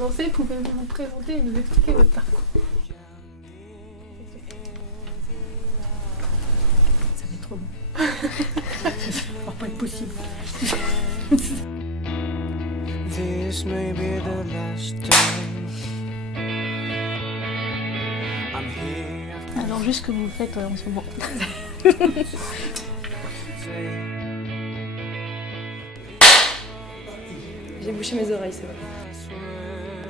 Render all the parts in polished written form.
commencer, pouvez-vous vous présenter et nous expliquer votre parcours? Ça va être trop long. Ça va pas être possible. This may be the last time I'm here. Alors juste ce que vous faites en ce moment. J'ai bouché mes oreilles, c'est vrai.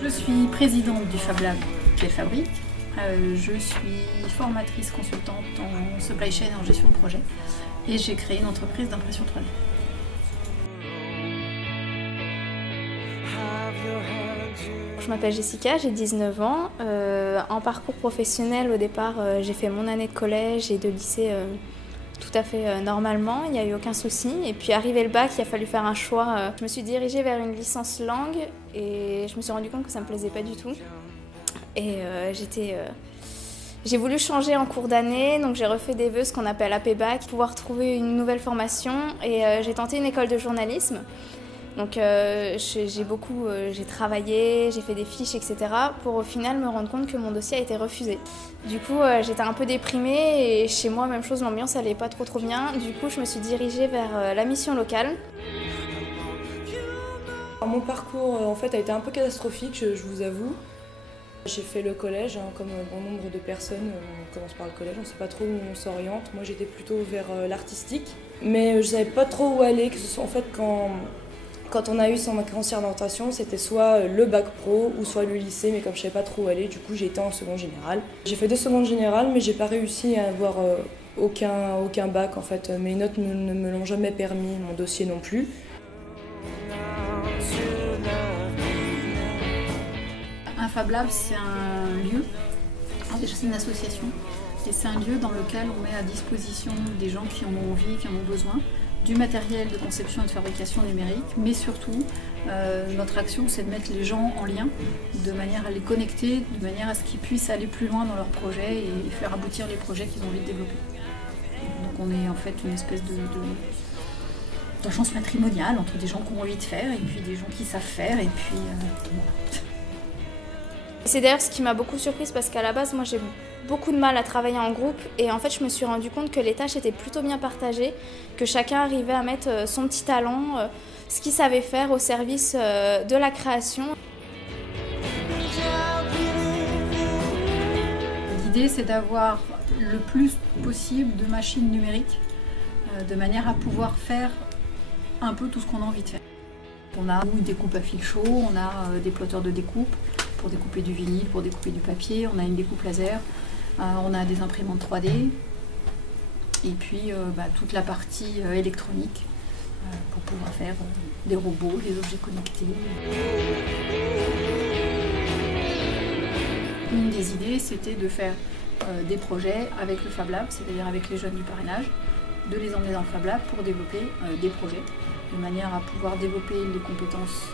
Je suis présidente du Fab Lab Quelle Fabrique. Je suis formatrice consultante en supply chain et en gestion de projet. Et j'ai créé une entreprise d'impression 3D. Je m'appelle Jessica, j'ai 19 ans. En parcours professionnel, au départ, j'ai fait mon année de collège et de lycée tout à fait normalement, il n'y a eu aucun souci. Et puis arrivé le bac, il a fallu faire un choix. Je me suis dirigée vers une licence langue et je me suis rendu compte que ça ne me plaisait pas du tout. Et j'ai voulu changer en cours d'année, donc j'ai refait des vœux, ce qu'on appelle AP-Bac, pouvoir trouver une nouvelle formation. Et j'ai tenté une école de journalisme. Donc j'ai travaillé, j'ai fait des fiches, etc. pour au final me rendre compte que mon dossier a été refusé. Du coup, j'étais un peu déprimée et chez moi, même chose, l'ambiance n'allait pas trop bien. Du coup, je me suis dirigée vers la mission locale. Mon parcours en fait a été un peu catastrophique, je vous avoue. J'ai fait le collège, comme bon nombre de personnes, on commence par le collège, on ne sait pas trop où on s'oriente. Moi j'étais plutôt vers l'artistique, mais je ne savais pas trop où aller, que ce soit en fait quand on a eu son conseiller d'orientation, c'était soit le bac pro ou soit le lycée, mais comme je ne savais pas trop où aller, du coup j'ai été en seconde générale. J'ai fait 2 secondes générales, mais j'ai pas réussi à avoir aucun bac en fait. Mes notes ne me l'ont jamais permis, mon dossier non plus. Un Fab Lab, c'est un lieu, c'est une association, et c'est un lieu dans lequel on met à disposition des gens qui en ont envie, qui en ont besoin, du matériel de conception et de fabrication numérique, mais surtout, notre action, c'est de mettre les gens en lien, de manière à les connecter, de manière à ce qu'ils puissent aller plus loin dans leurs projets et faire aboutir les projets qu'ils ont envie de développer. Donc on est en fait une espèce d'agence matrimoniale entre des gens qui ont envie de faire et puis des gens qui savent faire, et puis voilà. C'est d'ailleurs ce qui m'a beaucoup surprise parce qu'à la base, moi j'ai beaucoup de mal à travailler en groupe et en fait je me suis rendu compte que les tâches étaient plutôt bien partagées, que chacun arrivait à mettre son petit talent, ce qu'il savait faire au service de la création. L'idée c'est d'avoir le plus possible de machines numériques de manière à pouvoir faire un peu tout ce qu'on a envie de faire. On a une découpe à fil chaud, on a des plotteurs de découpe pour découper du vinyle, pour découper du papier, on a une découpe laser, on a des imprimantes 3D et puis toute la partie électronique pour pouvoir faire des robots, des objets connectés. Une des idées c'était de faire des projets avec le Fab Lab, c'est-à-dire avec les jeunes du parrainage, de les emmener dans le Fab Lab pour développer des projets de manière à pouvoir développer les compétences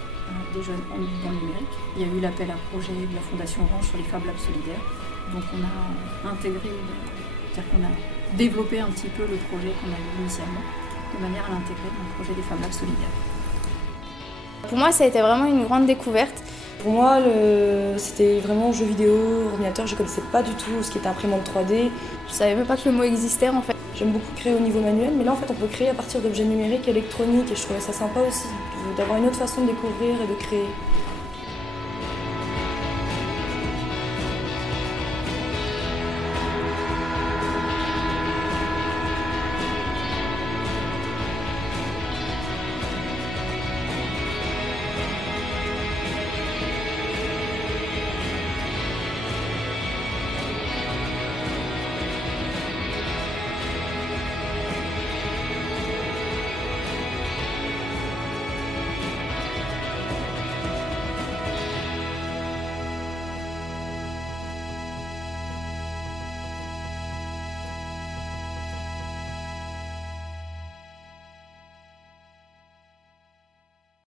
des jeunes dans le numérique. Il y a eu l'appel à projet de la Fondation Orange sur les Fab Labs solidaires. Donc on a intégré, c'est-à-dire qu'on a développé un petit peu le projet qu'on a eu initialement, de manière à l'intégrer dans le projet des Fab Labs solidaires. Pour moi, ça a été vraiment une grande découverte. Pour moi, c'était vraiment jeu vidéo, ordinateur, je ne connaissais pas du tout ce qui était imprimante 3D. Je savais même pas que le mot existait en fait. J'aime beaucoup créer au niveau manuel, mais là en fait on peut créer à partir d'objets numériques, électroniques, et je trouvais ça sympa aussi, d'avoir une autre façon de découvrir et de créer.